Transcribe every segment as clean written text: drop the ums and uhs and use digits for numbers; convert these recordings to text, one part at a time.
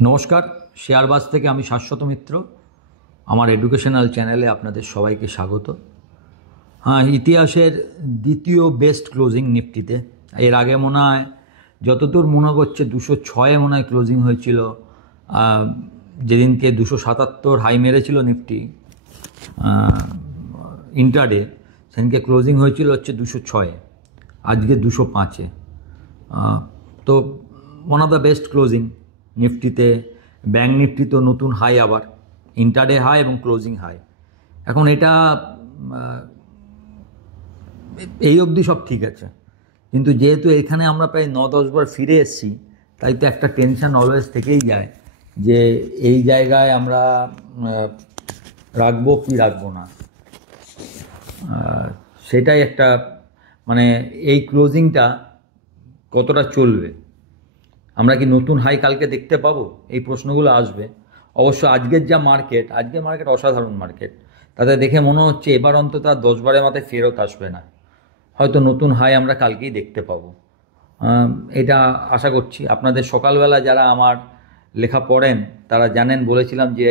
নমস্কার, শেয়ারবাজ থেকে আমি শাশ্বত মিত্র। আমার এডুকেশনাল চ্যানেলে আপনাদের সবাইকে স্বাগত। ইতিহাসের দ্বিতীয় বেস্ট ক্লোজিং নিফটিতে। এর আগে মনে হয়, যতদূর মনে করছে 206 মনে হয় ক্লোজিং হয়েছিল। যেদিনকে 277 হাই মেরেছিল নিফটি ইন্টারডে, সেদিনকে ক্লোজিং হয়েছিল হচ্ছে 206, আজকে 205-এ। তো one of the best closing নিফটিতে। ব্যাঙ্ক নিফটি তো নতুন হাই, আবার ইন্টারডে হাই এবং ক্লোজিং হাই। এখন এটা এই অবধি সব ঠিক আছে, কিন্তু যেহেতু এখানে আমরা প্রায় 9-10 বার ফিরে এসেছি, তাই তো একটা টেনশন অলওয়েজ থেকেই যায় যে এই জায়গায় আমরা রাখবো কি রাখবো না। সেটাই একটা, মানে এই ক্লোজিংটা কতটা চলবে, আমরা কি নতুন হাই কালকে দেখতে পাবো, এই প্রশ্নগুলো আসবে। অবশ্য আজকের যা মার্কেট, আজকের মার্কেট অসাধারণ মার্কেট। তাতে দেখে মনে হচ্ছে এবার অন্তত আর 10 বারের মাথায় ফেরত আসবে না, হয়তো নতুন হাই আমরা কালকেই দেখতে পাবো। এটা আশা করছি। আপনাদের সকালবেলা যারা আমার লেখা পড়েন তারা জানেন, বলেছিলাম যে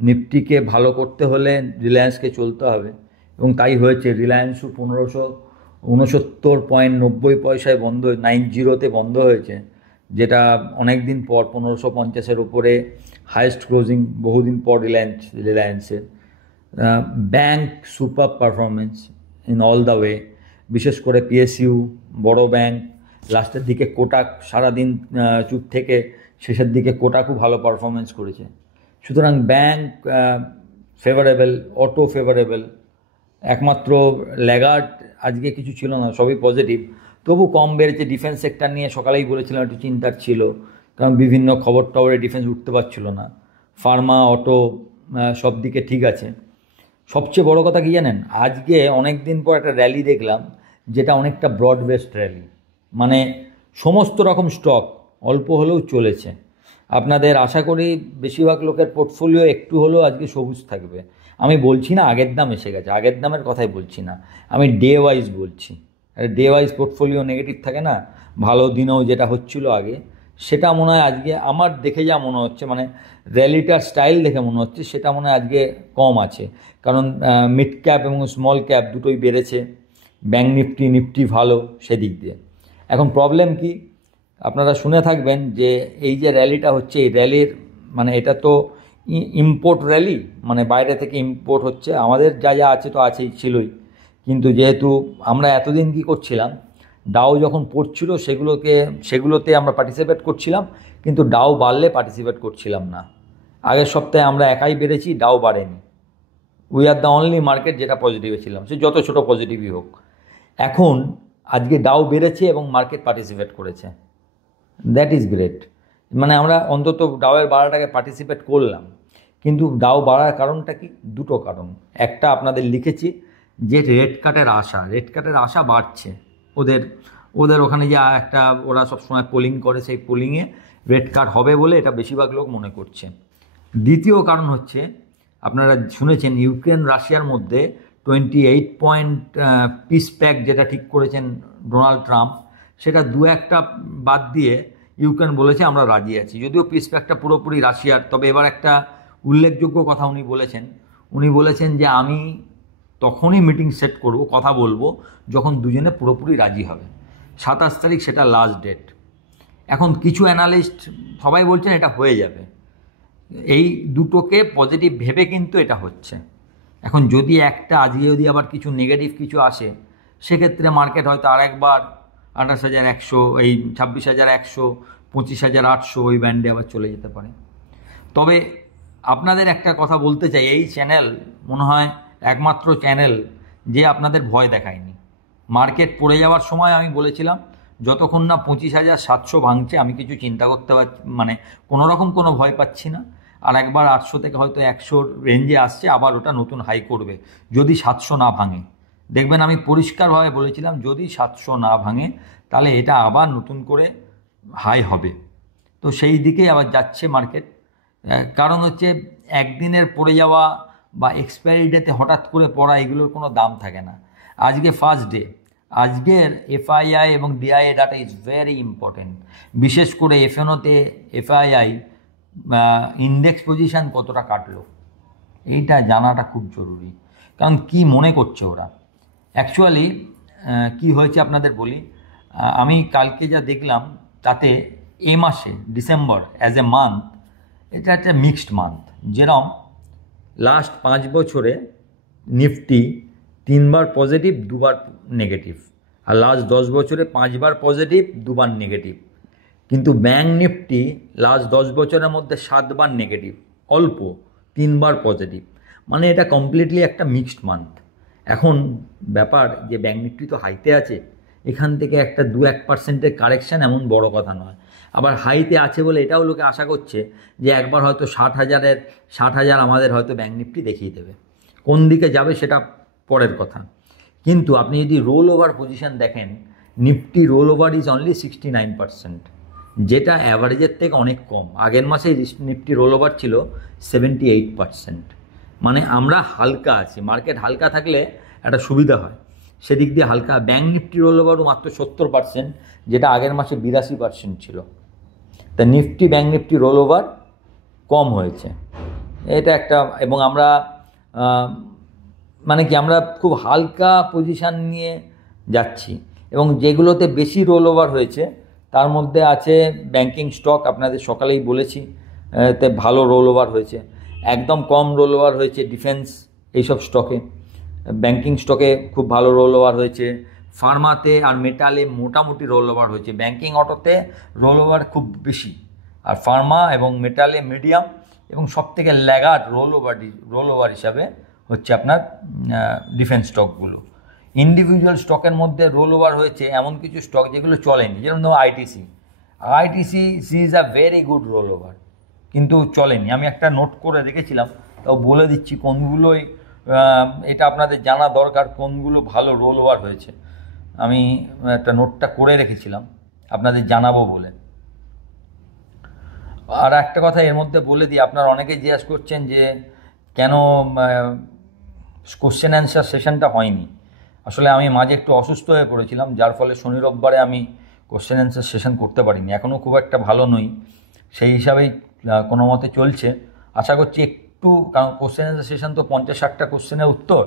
নিফটিকে ভালো করতে হলে রিলায়েন্সকে চলতে হবে, এবং তাই হয়েছে। রিলায়েন্সও 1569.90 বন্ধ, 90-তে বন্ধ হয়েছে, যেটা অনেক দিন পর 1550-এর উপরে হাইয়েস্ট ক্লোজিং বহুদিন পর রিলায়েন্সের। Bank super performance in all the way, বিশেষ করে পিএসইউ, বড় ব্যাংক, লাস্টের দিকে কোটাক সারাদিন চুপ থেকে শেষের দিকে কোটাকও ভালো পারফরমেন্স করেছে। সুতরাং ব্যাংক ফেভারেবল, অটো ফেভারেবল। একমাত্র ল্যাগার্ড আজকে কিছু ছিল না, সবই পজিটিভ। তবু কম বেড়েছে। ডিফেন্স সেক্টর নিয়ে সকালেই বলেছিলাম একটু চিন্তার ছিল, কারণ বিভিন্ন খবর টবরে ডিফেন্স উঠতে পারছিল না। ফার্মা, অটো সব দিকে ঠিক আছে। সবচেয়ে বড় কথা কি জানেন, আজকে অনেক দিন পর একটা র্যালি দেখলাম, যেটা অনেকটা ব্রড বেসড র্যালি। মানে সমস্ত রকম স্টক অল্প হলেও চলেছে। আপনাদের আশা করি বেশিরভাগ লোকের পোর্টফোলিও একটু হলেও আজকে সবুজ থাকবে। আমি বলছি না আগের দাম এসে গেছে, আগের দামের কথাই বলছি না, আমি ডে ওয়াইজ বলছি। ডে ওয়াইজ পোর্টফোলিও নেগেটিভ থাকে না, ভালো দিনেও যেটা হচ্ছিল আগে, সেটা মনে হয় আজকে আমার দেখে যা মনে হচ্ছে, মানে র্যালিটার স্টাইল দেখে মনে হচ্ছে সেটা মনে হয় আজকে কম আছে। কারণ মিড ক্যাপ এবং স্মল ক্যাপ দুটোই বেড়েছে। ব্যাঙ্ক নিফটি ভালো সেদিক দিয়ে। এখন প্রবলেম কি, আপনারা শুনে থাকবেন যে এই যে র্যালিটা হচ্ছে, এই র্যালির মানে এটা তো ইম্পোর্ট র্যালি, মানে বাইরে থেকে ইম্পোর্ট হচ্ছে। আমাদের যা যা আছে তো আছেই, ছিলই, কিন্তু যেহেতু আমরা এতদিন কী করছিলাম, ডাও যখন পড়ছিল সেগুলোতে আমরা পার্টিসিপেট করছিলাম, কিন্তু ডাও বাড়লে পার্টিসিপেট করছিলাম না। আগের সপ্তাহে আমরা একাই বেড়েছি, ডাও বাড়েনি। We are the only market যেটা পজিটিভে ছিলাম, সে যত ছোটো পজিটিভই হোক। এখন আজকে ডাও বেড়েছে এবং মার্কেট পার্টিসিপেট করেছে, দ্যাট ইজ গ্রেট। মানে আমরা অন্তত ডাওয়ের বাড়াটাকে পার্টিসিপেট করলাম। কিন্তু ডাও বাড়ার কারণটা কি? দুটো কারণ। একটা আপনাদের লিখেছি যে রেড কাটের আশা বাড়ছে। ওদের ওখানে যে একটা ওরা সবসময় পোলিং করে, সেই পোলিংয়ে রেড কাট হবে বলে এটা বেশিরভাগ লোক মনে করছে। দ্বিতীয় কারণ হচ্ছে, আপনারা শুনেছেন ইউক্রেন রাশিয়ার মধ্যে 28 পয়েন্ট পিস প্যাক যেটা ঠিক করেছেন ডোনাল্ড ট্রাম্প, সেটা দু একটা বাদ দিয়ে ইউক্রেন বলেছে আমরা রাজি আছি। যদিও পিস প্যাকটা পুরোপুরি রাশিয়ার, তবে এবার একটা উল্লেখযোগ্য কথা উনি বলেছেন যে আমি তখনই মিটিং সেট করব, কথা বলবো, যখন দুজনে পুরোপুরি রাজি হবে। 27 তারিখ সেটা লাস্ট ডেট। এখন কিছু অ্যানালিস্ট সবাই বলছেন এটা হয়ে যাবে। এই দুটোকে পজিটিভ ভেবে কিন্তু এটা হচ্ছে। এখন যদি আজকে যদি আবার কিছু নেগেটিভ কিছু আসে, সেক্ষেত্রে মার্কেট হয়তো আরেকবার 28,100, এই 26,100, 25,800 ওই ব্যান্ডে আবার চলে যেতে পারে। তবে আপনাদের একটা কথা বলতে চাই, এই চ্যানেল মনে হয় একমাত্র চ্যানেল যে আপনাদের ভয় দেখায়নি। মার্কেট পড়ে যাওয়ার সময় আমি বলেছিলাম, যতক্ষণ না 25,700 ভাঙছে আমি কিছু চিন্তা করতে পারছি, মানে কোনোরকম কোনো ভয় পাচ্ছি না। আর একবার 800 থেকে হয়তো 100 রেঞ্জে আসছে, আবার ওটা নতুন হাই করবে যদি 700 না ভাঙে। দেখবেন আমি পরিষ্কারভাবে বলেছিলাম, যদি 700 না ভাঙে তাহলে এটা আবার নতুন করে হাই হবে। তো সেই দিকেই আবার যাচ্ছে মার্কেট। কারণ হচ্ছে একদিনের পড়ে যাওয়া বা এক্সপায়ারি ডেতে হঠাৎ করে পড়া, এগুলোর কোনো দাম থাকে না। আজকে ফার্স্ট ডে, আজকের এফআইআই এবং DIA data is very important. বিশেষ করে এফএনওতে এফআইআই ইন্ডেক্স পজিশন কতটা কাটলো, এইটা জানাটা খুব জরুরি। কারণ কি মনে করছে ওরা অ্যাকচুয়ালি কি হয়েছে আপনাদের বলি। আমি কালকে যা দেখলাম তাতে এ মাসে ডিসেম্বর অ্যাজ এ মান্থ এটা একটা মিক্সড মান্থ। যেরকম লাস্ট 5 বছরে নিফটি 3বার পজিটিভ 2বার নেগেটিভ, আর লাস্ট 10 বছরে 5বার পজিটিভ 2বার নেগেটিভ। কিন্তু ব্যাঙ্ক নিফটি লাস্ট 10 বছরের মধ্যে 7বার নেগেটিভ, অল্প 3বার পজিটিভ। মানে এটা কমপ্লিটলি একটা মিক্সড মান্থ। এখন ব্যাপার যে ব্যাঙ্ক নিফটি তো হাইতে আছে, এখান থেকে একটা 2-1% কারেকশান এমন বড় কথা নয়। আবার হাইতে আছে বলে এটাও লোকে আশা করছে যে একবার হয়তো 60,000 আমাদের হয়তো ব্যাঙ্ক নিফটি দেখিয়ে দেবে। কোন দিকে যাবে সেটা পরের কথা। কিন্তু আপনি যদি রোল ওভার পজিশন দেখেন, Nifty roll over is only 69%, যেটা অ্যাভারেজের থেকে অনেক কম। আগের মাসে নিফটি রোল ওভার ছিল 78%। মানে আমরা হালকা আছি, মার্কেট হালকা থাকলে একটা সুবিধা হয়, সেদিক দিয়ে হালকা। ব্যাঙ্ক নিফটি রোল ওভারও মাত্র 70%, যেটা আগের মাসে 82% ছিল। তা Nifty bank Nifty roll over কম হয়েছে, এটা একটা। এবং আমরা মানে কি আমরা খুব হালকা পজিশান নিয়ে যাচ্ছি। এবং যেগুলোতে বেশি রোল ওভার হয়েছে তার মধ্যে আছে ব্যাংকিং স্টক, আপনাদের সকালেই বলেছি তে ভালো রোল ওভার হয়েছে। একদম কম রোল ওভার হয়েছে ডিফেন্স এইসব স্টকে। ব্যাংকিং স্টকে খুব ভালো রোল ওভার হয়েছে, ফার্মাতে আর মেটালে মোটামুটি রোল ওভার হয়েছে। ব্যাংকিং অটোতে রোল ওভার খুব বেশি, আর ফার্মা এবং মেটালে মিডিয়াম, এবং সবথেকে ল্যাগার্ড রোল ওভার হিসাবে হচ্ছে আপনার ডিফেন্স স্টকগুলো। ইন্ডিভিজুয়াল স্টকের মধ্যে রোল ওভার হয়েছে এমন কিছু স্টক যেগুলো চলেনি, যেরকম ধরো ITC is a very good role over, কিন্তু চলেনি। আমি একটা নোট করে রেখেছিলাম, তাও বলে দিচ্ছি কোনগুলোই এটা আপনাদের জানা দরকার, কোনগুলো ভালো রোল ওভার হয়েছে। আমি একটা নোটটা করে রেখেছিলাম আপনাদের জানাবো বলে। আর একটা কথা এর মধ্যে বলে দিই, আপনারা অনেকেই জিজ্ঞাসা করছেন যে কেন কোশ্চেন অ্যান্সার সেশনটা হয়নি। আসলে আমি মাঝে একটু অসুস্থ হয়ে পড়েছিলাম, যার ফলে শনি রোববারে আমি কোশ্চেন অ্যান্সার সেশন করতে পারিনি। এখনও খুব একটা ভালো নই, সেই হিসাবেই কোনো মতে চলছে। আশা করছি একটু, কারণ কোশ্চেন অ্যান্সার সেশন তো 50-60টা কোশ্চেনের উত্তর,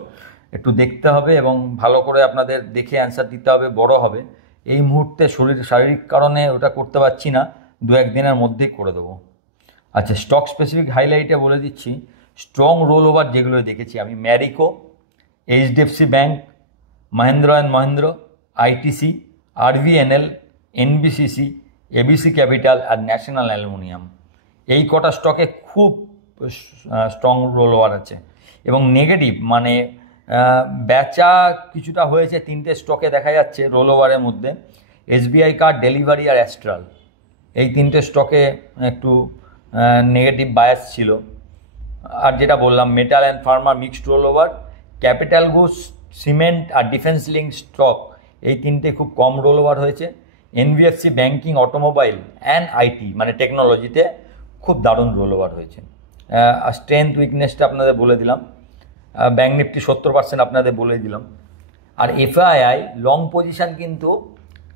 একটু দেখতে হবে এবং ভালো করে আপনাদের দেখে অ্যান্সার দিতে হবে, বড় হবে। এই মুহূর্তে শারীরিক কারণে ওটা করতে পারছি না, 2-1 দিনের মধ্যেই করে দেবো। আচ্ছা, স্টক স্পেসিফিক হাইলাইটে বলে দিচ্ছি। স্ট্রং রোল ওভার যেগুলো দেখেছি আমি, Marico, HDFC bank, Mahindra and Mahindra, ITC, RVNL, NBCC, ABC Capital আর ন্যাশনাল অ্যালুমিনিয়াম। এই কটা স্টকে খুব স্ট্রং রোল ওভার আছে। এবং নেগেটিভ মানে বেচা কিছুটা হয়েছে 3টে স্টকে দেখা যাচ্ছে রোল ওভারের মধ্যে, এসবিআই কার্ড, ডেলিভারি আর অ্যাস্ট্রাল। এই 3টে স্টকে একটু নেগেটিভ বায়াস ছিল। আর যেটা বললাম, metal and pharma mixed roll over, capital goods, cement আর ডিফেন্স লিঙ্ক স্টক, এই 3টে খুব কম রোল ওভার হয়েছে। NBFC banking, automobile and IT মানে টেকনোলজিতে খুব দারুণ রোল ওভার হয়েছে। আর স্ট্রেংথ উইকনেসটা আপনাদের বলে দিলাম। ব্যাঙ্ক নিফটি 70% আপনাদের বলে দিলাম। আর এফআইআই লং পজিশান কিন্তু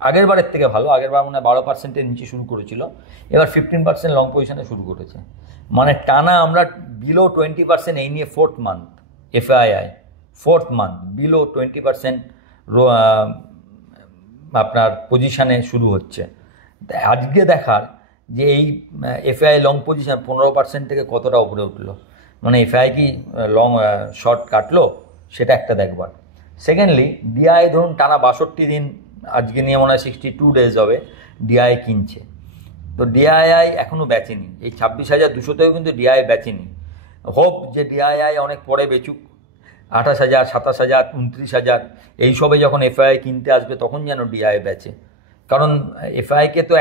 আগের বারের থেকে ভালো। আগের বার মনে হয় 12%-এর নিচে শুরু করেছিল, এবার 15% লং পজিশানে শুরু করেছে। মানে টানা আমরা বিলো 20%, এই নিয়ে 4th month FII, 4th month below 20% আপনার পজিশানে শুরু হচ্ছে। আজকে দেখার যে এই এফআইআই লং পজিশান 15% থেকে কতটা উপরে উঠলো, মানে এফআইআই কি লং শর্ট কাটলো, সেটা একটা দেখবার। সেকেন্ডলি, ডিআই ধরুন টানা 62 দিন, আজকে নিয়ে মনে হয় 62 ডেজ হবে ডিআই কিনছে। তো ডিআইআই এখনও বেচেনি, এই 26,200তেও কিন্তু ডিআই বেচেনি। হোপ যে ডিআইআই অনেক পরে বেচুক, 28,000, 27,000, 29,000 এইসবে যখন এফআইআই কিনতে আসবে তখন যেন ডিআই বেচে। কারণ এফআইআইকে তো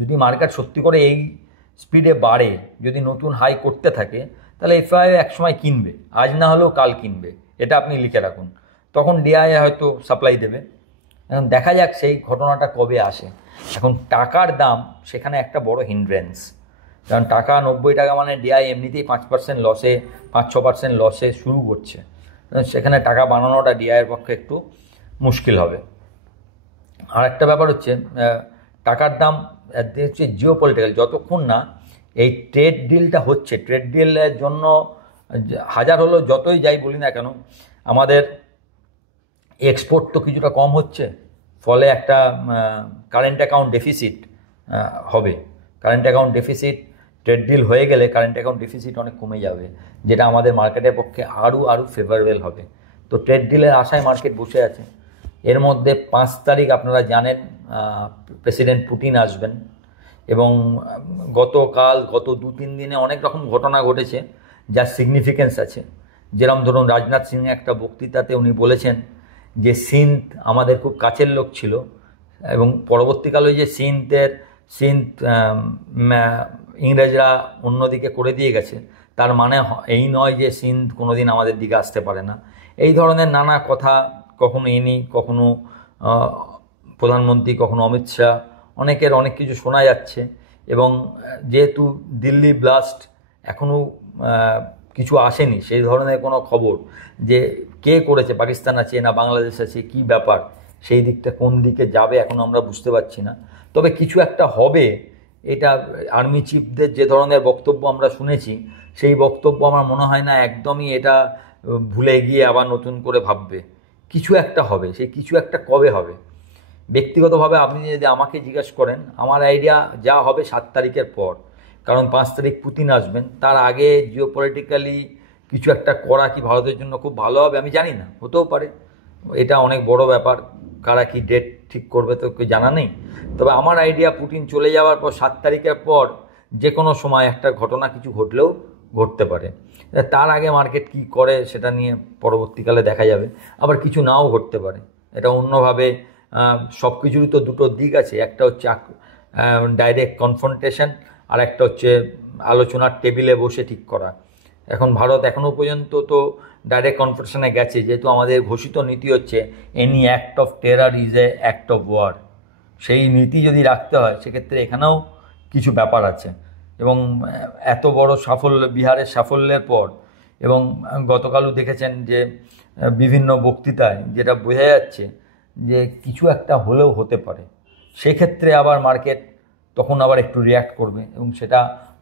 যদি মার্কেট সত্যি করে এই স্পিডে বাড়ে, যদি নতুন হাই করতে থাকে, তাহলে এফআইআই একসময় কিনবে, আজ না হলেও কাল কিনবে, এটা আপনি লিখে রাখুন। তখন ডিআইআই হয়তো সাপ্লাই দেবে। এখন দেখা যাক সেই ঘটনাটা কবে আসে। এখন টাকার দাম সেখানে একটা বড় হিন্ড্রেন্স, কারণ টাকা 90 টাকা মানে ডিআই এমনিতেই 5% লসে, 5-6% লসে শুরু করছে। সেখানে টাকা বানানোটা ডিআইয়ের পক্ষে একটু মুশকিল হবে। আর একটা ব্যাপার হচ্ছে টাকার দাম হচ্ছে জিওপলিটিক্যাল, যতক্ষণ না এই ট্রেড ডিলটা হচ্ছে, ট্রেড ডিলের জন্য হাজার হলো যতই যাই বলি না কেন, আমাদের এক্সপোর্ট তো কিছুটা কম হচ্ছে, ফলে একটা কারেন্ট অ্যাকাউন্ট ডেফিসিট হবে। Current account deficit, trade deal হয়ে গেলে কারেন্ট অ্যাকাউন্ট ডেফিসিট অনেক কমে যাবে, যেটা আমাদের মার্কেটের পক্ষে আরও ফেভারেবল হবে। তো ট্রেড ডিলের আশায় মার্কেট বসে আছে। এর মধ্যে 5 তারিখ আপনারা জানেন প্রেসিডেন্ট পুতিন আসবেন, এবং গত 2-3 দিনে অনেক রকম ঘটনা ঘটেছে যার সিগনিফিকেন্স আছে। যেরকম ধরুন, রাজনাথ সিং একটা বক্তৃতাতে উনি বলেছেন যে সিন্ধ আমাদের খুব কাছের লোক ছিল, এবং পরবর্তীকালে যে সিন্ধ ইংরেজরা অন্যদিকে করে দিয়ে গেছে, তার মানে এই নয় যে সিন্ধ কোনোদিন আমাদের দিকে আসতে পারে না। এই ধরনের নানা কথা, কখনো ইনি, কখনো প্রধানমন্ত্রী, কখনো অমিত শাহ, অনেকের অনেক কিছু শোনা যাচ্ছে। এবং যেহেতু দিল্লি ব্লাস্ট এখনও কিছু আসেনি, সেই ধরনের কোনো খবর যে কে করেছে, পাকিস্তান আছে না বাংলাদেশ আছে, কি ব্যাপার, সেই দিকটা কোন দিকে যাবে এখন আমরা বুঝতে পারছি না। তবে কিছু একটা হবে, এটা আর্মি চিফদের যে ধরনের বক্তব্য আমরা শুনেছি, সেই বক্তব্য আমার মনে হয় না একদমই এটা ভুলে গিয়ে আবার নতুন করে ভাববে। কিছু একটা হবে, সেই কিছু একটা কবে হবে? ব্যক্তিগতভাবে আপনি যদি আমাকে জিজ্ঞেস করেন, আমার আইডিয়া যা হবে 7 তারিখের পর, কারণ 5 তারিখ পুতিন আসবেন। তার আগে জিওপলিটিক্যালি কিছু একটা করা কি ভারতের জন্য খুব ভালো হবে আমি জানি না, হতেও পারে, এটা অনেক বড় ব্যাপার। কারা কি ডেট ঠিক করবে তো কেউ জানা নেই। তবে আমার আইডিয়া, পুতিন চলে যাওয়ার পর 7 তারিখের পর যে কোনো সময় একটা ঘটনা কিছু ঘটলেও ঘটতে পারে। তার আগে মার্কেট কি করে সেটা নিয়ে পরবর্তীকালে দেখা যাবে, আবার কিছু নাও ঘটতে পারে। এটা অন্যভাবে সব কিছুরই তো দুটো দিক আছে, একটা হচ্ছে ডাইরেক্ট কনফ্রন্টেশন, আর একটা হচ্ছে আলোচনার টেবিলে বসে ঠিক করা। এখন ভারত এখনও পর্যন্ত তো ডাইরেক্ট কনফ্রন্টেশনে গেছে, যেহেতু আমাদের ঘোষিত নীতি হচ্ছে any act of terror is a act of war. সেই নীতি যদি রাখতে হয়, সেক্ষেত্রে এখানেও কিছু ব্যাপার আছে। এবং এত বড় সাফল্য, বিহারের সাফল্যের পর, এবং গতকালও দেখেছেন যে বিভিন্ন বক্তৃতায় যেটা বোঝা যাচ্ছে যে কিছু একটা হলেও হতে পারে, সেক্ষেত্রে আবার মার্কেট তখন আবার একটু রিয়্যাক্ট করবে, এবং সেটা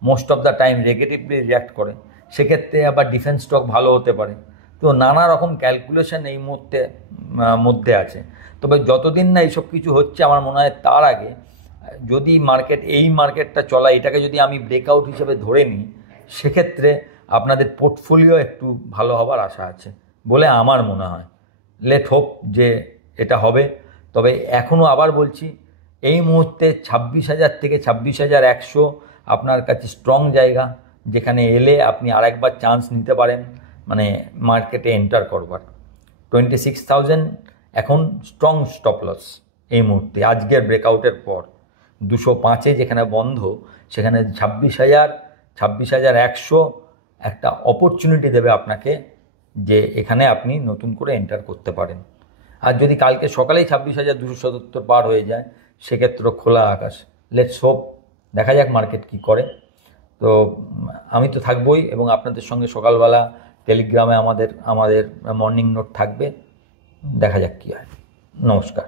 most of the time negatively react করে। সেক্ষেত্রে আবার ডিফেন্স স্টক ভালো হতে পারে। তো নানা রকম ক্যালকুলেশন এই মুহূর্তে মধ্যে আছে। তবে যতদিন না এইসব কিছু হচ্ছে, আমার মনে হয় তার আগে যদি মার্কেটটা চলা, এটাকে যদি আমি ব্রেকআউট হিসেবে ধরে নিই, সেক্ষেত্রে আপনাদের পোর্টফোলিও একটু ভালো হবার আশা আছে বলে আমার মনে হয়। লেট হোপ যে এটা হবে। তবে এখনও আবার বলছি, এই মুহূর্তে 26,000 থেকে 26,100 আপনার কাছে স্ট্রং জায়গা, যেখানে এলে আপনি আরেকবার চান্স নিতে পারেন, মানে মার্কেটে এন্টার করবার। 26,000 এখন স্ট্রং স্টপ লস এই মুহূর্তে, আজকের ব্রেকআউটের পর 205-এ যেখানে বন্ধ, সেখানে 26,100 একটা অপরচুনিটি দেবে আপনাকে, যে এখানে আপনি নতুন করে এন্টার করতে পারেন। আর যদি কালকে সকালেই 26,277 পার হয়ে যায়, সেক্ষেত্রে খোলা আকাশ। লেটস হোপ, দেখা যাক মার্কেট কি করে। তো আমি তো থাকবই, এবং আপনাদের সঙ্গে সকালবেলা টেলিগ্রামে আমাদের মর্নিং নোট থাকবে। দেখা যাক কী হয়। নমস্কার।